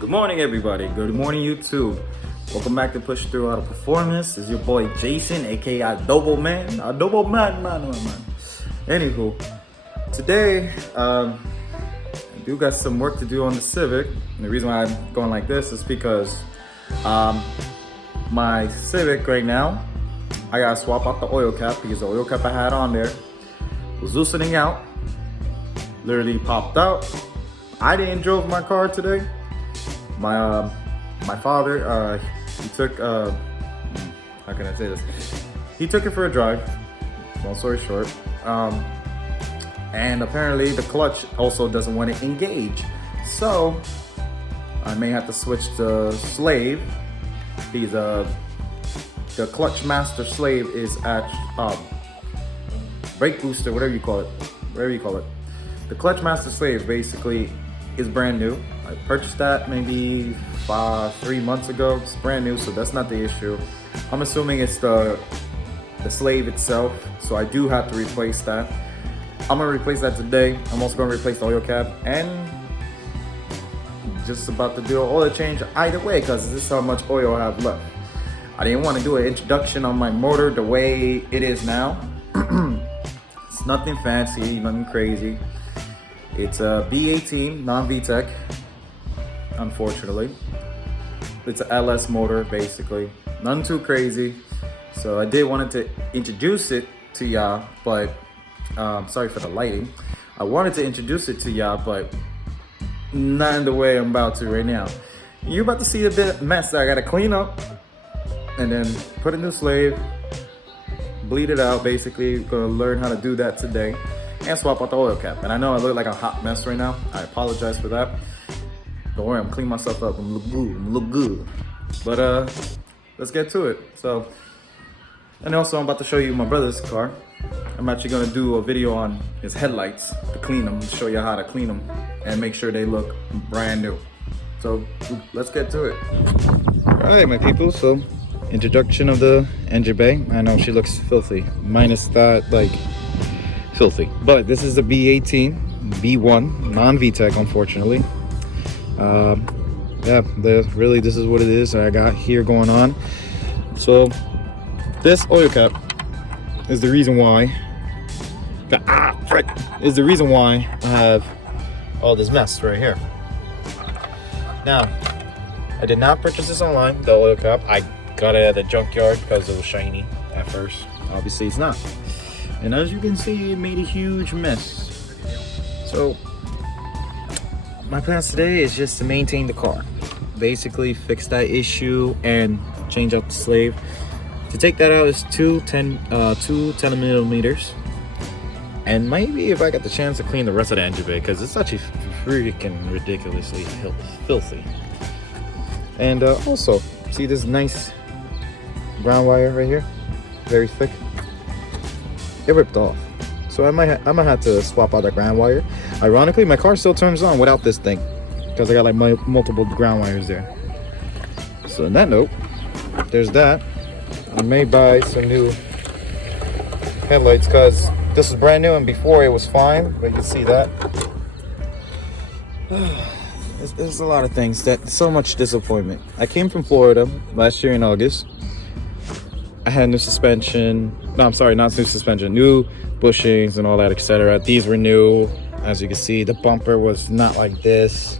Good morning, everybody. Good morning, YouTube. Welcome back to Push Through Auto Performance. This is your boy Jason, aka Adobo Man. Adobo Man. Anywho, today I do got some work to do on the Civic. And the reason why I'm going like this is because my Civic right now, I gotta swap out the oil cap because the oil cap I had on there was loosening out. Literally popped out. I didn't drove my car today. My father, he took, how can I say this? He took it for a drive, long story short. And apparently the clutch also doesn't want to engage. So I may have to switch to slave. He's the clutch master slave is at brake booster, whatever you call it. The clutch master slave basically is brand new. I purchased that maybe 3 months ago. It's brand new, so that's not the issue. I'm assuming it's the slave itself, so I do have to replace that. I'm gonna replace that today. I'm also gonna replace the oil cap and just about to do an oil change either way because this is how much oil I have left. I didn't want to do an introduction on my motor the way it is now. It's nothing fancy, nothing crazy. It's a B18 non-VTEC, unfortunately. It's an LS motor, basically. Nothing too crazy. So I did wanted to introduce it to y'all, but sorry for the lighting. I wanted to introduce it to y'all, but not in the way I'm about to right now. You're about to see a bit of mess that I gotta clean up and then put a new slave, bleed it out, basically. Gonna learn how to do that today. And swap out the oil cap. And I know I look like a hot mess right now. I apologize for that. Don't worry, I'm cleaning myself up. I'm look good. But let's get to it. So, and also I'm about to show you my brother's car. I'm actually gonna do a video on his headlights to clean them, show you how to clean them and make sure they look brand new. So let's get to it. All right, my people. So introduction of the engine bay. I know she looks filthy, minus that like filthy, but this is the B18 B1 non-VTEC, unfortunately. Yeah, really this is what it is I got here going on. So this oil cap is the reason why is the reason why I have all this mess right here. Now, I did not purchase this online, the oil cap. I got it at the junkyard because it was shiny at first. Obviously it's not. And as you can see, it made a huge mess. So my plans today is just to maintain the car. Basically fix that issue and change out the slave. To take that out is two 10 millimeters. And maybe if I get the chance to clean the rest of the engine bay, because it's actually freaking ridiculously filthy. And also, see this nice ground wire right here? Very thick. It ripped off, so I might have to swap out that ground wire. Ironically, my car still turns on without this thing because I got like multiple ground wires there. So on that note, there's that. I may buy some new headlights because this is brand new and before it was fine, but you see that. There's a lot of things so much disappointment. I came from Florida last year in August. I had new suspension. No, I'm sorry, not new suspension. New bushings and all that, etc. These were new. As you can see, the bumper was not like this.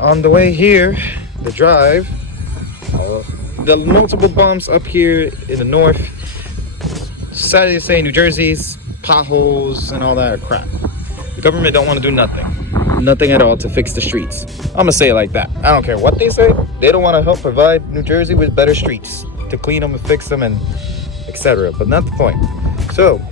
On the way here, the drive, the multiple bumps up here in the north. Sadly to say, New Jersey's potholes and all that crap. The government don't want to do nothing at all to fix the streets. I'm gonna say it like that. I don't care what they say. They don't want to help provide New Jersey with better streets to clean them and fix them and etc. But not the point. So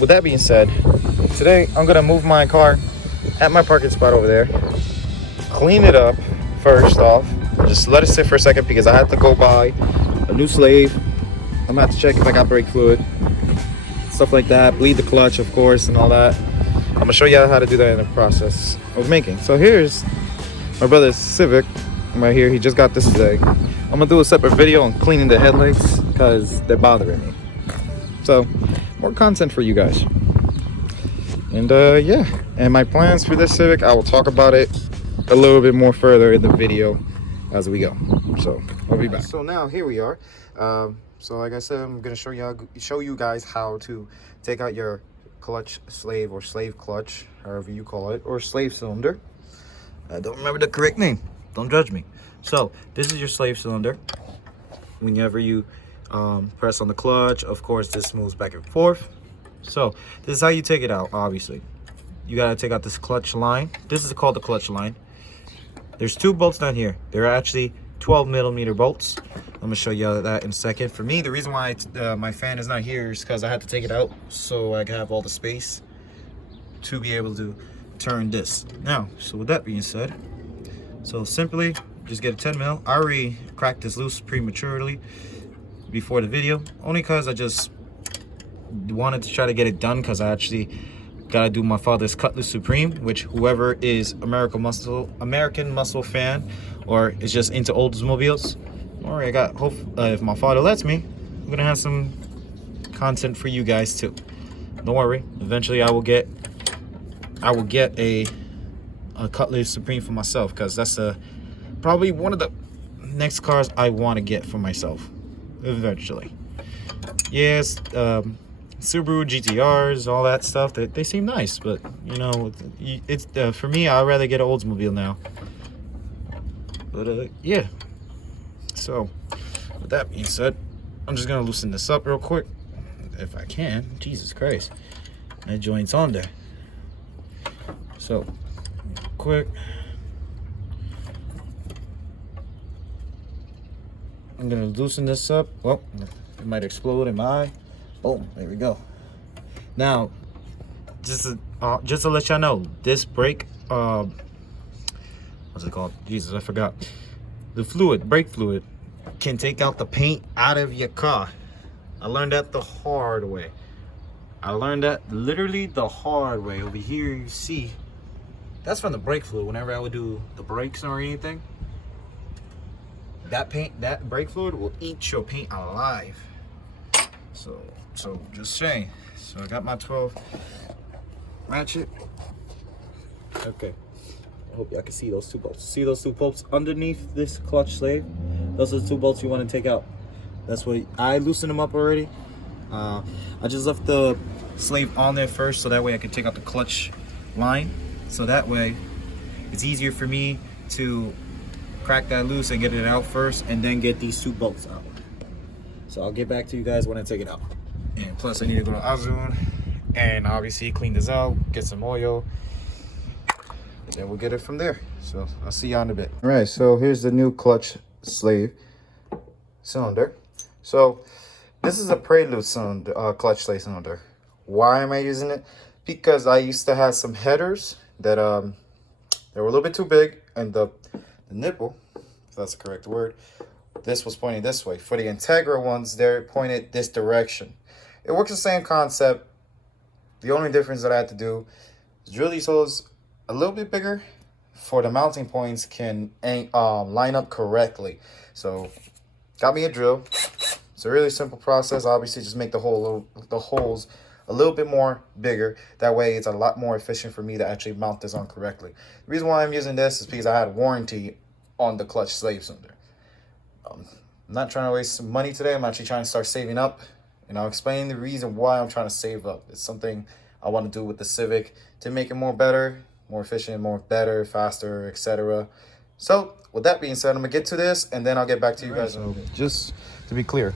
with that being said, today I'm gonna move my car at my parking spot over there, clean it up first off, just let it sit for a second because I have to go buy a new slave. I'm gonna have to check if I got brake fluid, stuff like that, bleed the clutch of course and all that. I'm gonna show you how to do that in the process of making. So here's my brother's Civic right here. He just got this today. I'm gonna do a separate video on cleaning the headlights because they're bothering me. So more content for you guys. And yeah, and my plans for this Civic, I will talk about it a little bit more further in the video as we go. So I'll be back. So now here we are. So like I said, I'm gonna show you guys how to take out your clutch slave or slave clutch, however you call it, or slave cylinder. I don't remember the correct name. Don't judge me. So this is your slave cylinder. Whenever you press on the clutch, of course, this moves back and forth. So this is how you take it out. Obviously, you gotta take out this clutch line. This is called the clutch line. There's 2 bolts down here. They're actually 12mm bolts. I'm gonna show you that in a second. For me, the reason why my fan is not here is because I had to take it out so I can have all the space to be able to turn this. Now, so with that being said, so simply just get a 10mm. I already cracked this loose prematurely before the video, only because I just wanted to try to get it done, because I actually gotta do my father's Cutlass Supreme, which whoever is American muscle fan or is just into Oldsmobiles, or I got hope if my father lets me, I'm gonna have some content for you guys too. Don't worry, eventually I will get a Cutlass Supreme for myself, because that's probably one of the next cars I want to get for myself eventually. Yes, Subaru GTRs, all that stuff, they seem nice, but you know, it's for me, I'd rather get an Oldsmobile now. But yeah, so with that being said, I'm just gonna loosen this up real quick if I can. Jesus Christ, that joint's on there. So quick, I'm gonna loosen this up. Well, it might explode in my eye. Boom, there we go. Now, just to let y'all know, this brake, what's it called? Jesus, I forgot. The fluid, brake fluid, can take out the paint out of your car. I learned that the hard way. I learned that literally the hard way. Over here, you see, that's from the brake fluid. Whenever I would do the brakes or anything, that brake fluid will eat your paint alive. So just saying. So I got my 12 ratchet. Okay, I hope y'all can see those 2 bolts. See those 2 bolts underneath this clutch slave? Those are the 2 bolts you want to take out. That's what I loosened them up already. I just left the slave on there first, so that way I can take out the clutch line. So that way it's easier for me to crack that loose and get it out first, and then get these 2 bolts out. So I'll get back to you guys when I take it out. And plus I need to go to Azun and obviously clean this out, get some oil, and then we'll get it from there. So I'll see y'all in a bit. All right, so here's the new clutch slave cylinder. So this is a Prelude cylinder, clutch slave cylinder. Why am I using it? Because I used to have some headers that they were a little bit too big, and the nipple, if that's the correct word, this was pointing this way. For the Integra ones, they're pointed this direction. It works the same concept. The only difference that I had to do is drill these holes a little bit bigger for the mounting points can line up correctly. So got me a drill. It's a really simple process. Obviously, just make the holes a little bit more bigger. That way it's a lot more efficient for me to actually mount this on correctly. The reason why I'm using this is because I had warranty on the clutch slave cylinder. I'm not trying to waste some money today. I'm actually trying to start saving up, and I'll explain the reason why I'm trying to save up. It's something I want to do with the Civic to make it more better, more efficient, more better, faster, etc. So with that being said, I'm gonna get to this and then I'll get back to you guys in a little bit. Just to be clear,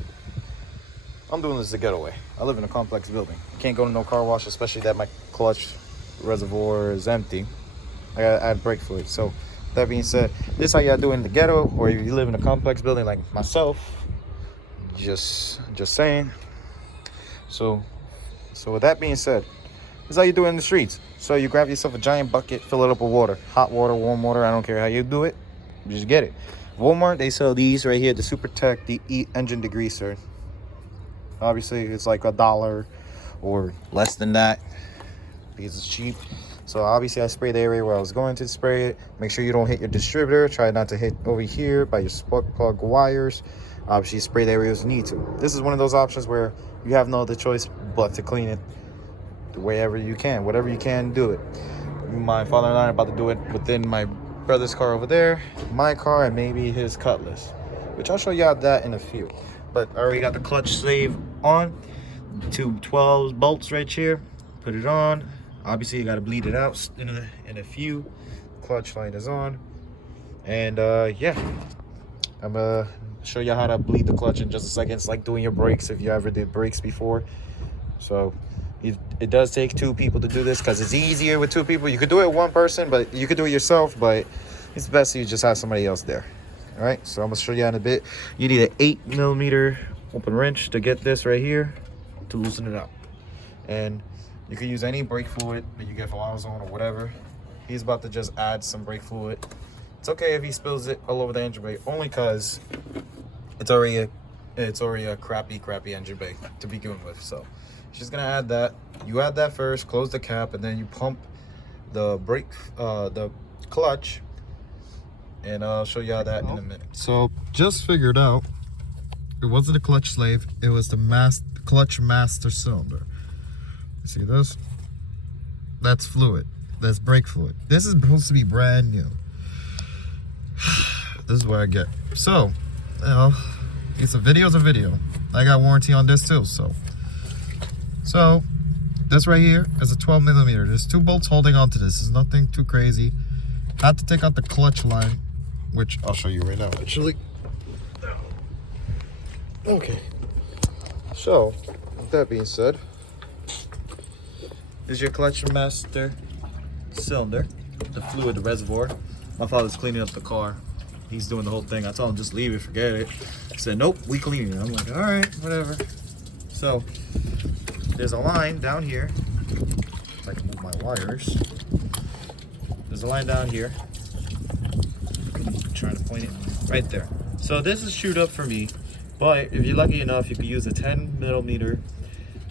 I'm doing this as a getaway. I live in a complex building. Can't go to no car wash, especially that my clutch reservoir is empty. I gotta add brake fluid. So that being said, this is how y'all do in the ghetto, or if you live in a complex building like myself. Just saying. So with that being said, this is how you do it in the streets. So you grab yourself a giant bucket, fill it up with water, hot water, warm water, I don't care how you do it, just get it. Walmart, they sell these right here, the SuperTech, the engine degreaser. Obviously it's like $1 or less than that because it's cheap. So obviously I sprayed the area where I was going to spray it. Make sure you don't hit your distributor. Try not to hit over here by your spark plug wires. Obviously spray the areas you need to. This is one of those options where you have no other choice but to clean it wherever you can, whatever you can, do it. My father and I are about to do it within my brother's car over there, my car, and maybe his Cutlass, which I'll show you how that in a few. But I already got the clutch sleeve on, 2 12 bolts right here. Put it on. Obviously you got to bleed it out in a few. Clutch line is on, and yeah, I'm gonna show you how to bleed the clutch in just a second. It's like doing your brakes if you ever did brakes before. So it does take 2 people to do this because it's easier with 2 people. You could do it with 1 person, but you could do it yourself, but it's best you just have somebody else there. All right, so I'm gonna show you in a bit. You need an 8mm open wrench to get this right here to loosen it up, and you can use any brake fluid that you get from Amazon or whatever. He's about to just add some brake fluid. It's okay if he spills it all over the engine bay, only because it's already a crappy engine bay to begin with. So she's gonna add that. You add that first, close the cap, and then you pump the brake, the clutch, and I'll show you how that in a minute. So just figured out it wasn't a clutch slave, it was the clutch master cylinder. You see this? That's fluid. That's brake fluid. This is supposed to be brand new. This is what I get. So, you know, it's a video's a video. I got warranty on this too. So this right here is a 12mm. There's 2 bolts holding on to this. It's nothing too crazy. Had to take out the clutch line, which I'll show you right now actually. Okay, so with that being said, this is your clutch master cylinder, the fluid, the reservoir. My father's cleaning up the car. He's doing the whole thing. I told him just leave it, forget it. He said, nope, we clean it. I'm like, all right, whatever. So there's a line down here. If I can move my wires. There's a line down here. I'm trying to point it right there. So this is chewed up for me, but if you're lucky enough, you could use a 10mm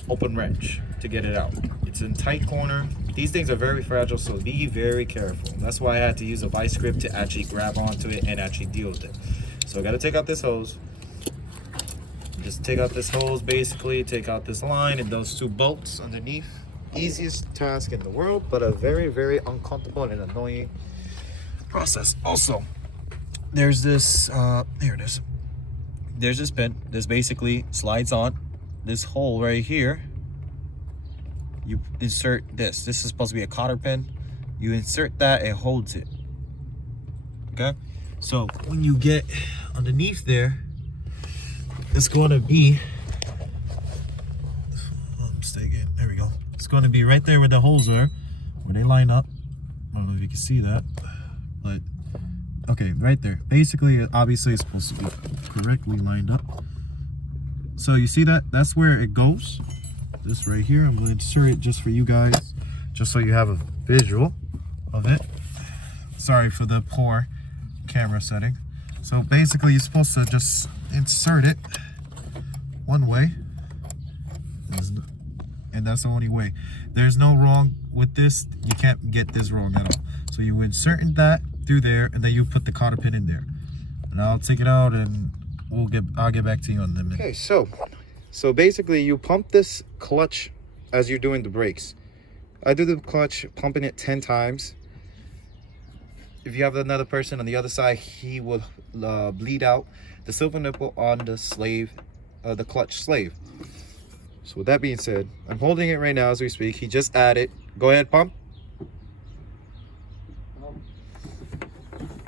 open wrench to get it out. It's in tight corner. These things are very fragile, so be very careful. That's why I had to use a vice grip to actually grab onto it and actually deal with it. So I got to take out this hose. Just take out this hose, basically take out this line and those 2 bolts underneath. Easiest task in the world, but a very, very uncomfortable and annoying process. Also, there's this here it is. There's this pin. This basically slides on this hole right here. You insert this. This is supposed to be a cotter pin. You insert that, it holds it. Okay? So when you get underneath there, it's going to be, there we go. It's going to be right there where the holes are, where they line up. I don't know if you can see that, but okay, right there. Basically, obviously it's supposed to be correctly lined up. So you see that? That's where it goes. This right here, I'm going to insert it just for you guys, just so you have a visual of it. Sorry for the poor camera setting. So basically, you're supposed to just insert it one way, and that's the only way. There's no wrong with this. You can't get this wrong at all. So you insert that through there, and then you put the cotter pin in there. And I'll take it out, and I'll get back to you in a minute. Okay, so basically you pump this clutch as you're doing the brakes. I do the clutch pumping it 10 times. If you have another person on the other side, he will bleed out the silver nipple on the slave, the clutch slave. So with that being said, I'm holding it right now as we speak. He just added. Go ahead, pump.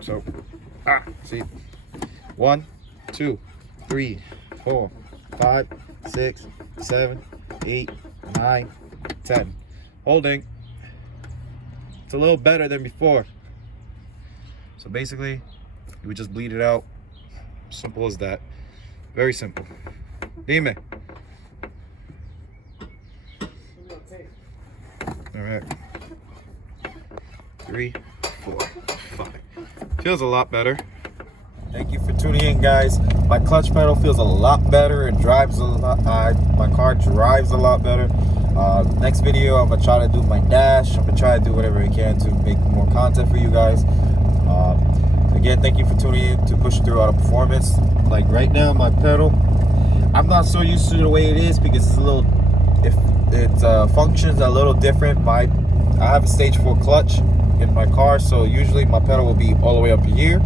So, see, 1, 2, 3, 4, 5, 6, 7, 8, 9, 10. Holding. It's a little better than before. So basically, you would just bleed it out. Simple as that. Very simple. Dime. All right. 3, 4, 5. Feels a lot better. Thank you for tuning in, guys. My clutch pedal feels a lot better. It drives a lot. My car drives a lot better. Next video, I'm gonna try to do my dash. I'm gonna try to do whatever I can to make more content for you guys. Again, thank you for tuning in to Push Through Auto Performance. Like right now, my pedal, I'm not so used to the way it is because it's a little, it functions a little different. I have a stage 4 clutch in my car, so usually my pedal will be all the way up here,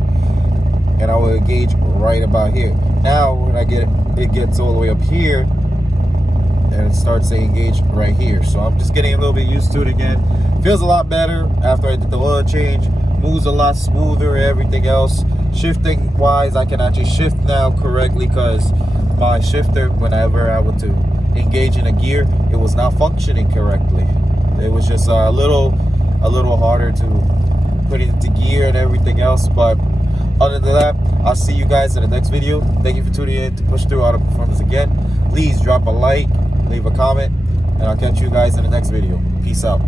and I will engage right about here. Now when it gets all the way up here, and it starts to engage right here. So I'm just getting a little bit used to it again. Feels a lot better after I did the oil change. Moves a lot smoother, everything else. Shifting wise, I can actually shift now correctly, because my shifter, whenever I went to engage in a gear, it was not functioning correctly. It was just a little harder to put it into gear and everything else. But other than that, I'll see you guys in the next video. Thank you for tuning in to Push Through Auto Performance again. Please drop a like, leave a comment, and I'll catch you guys in the next video. Peace out.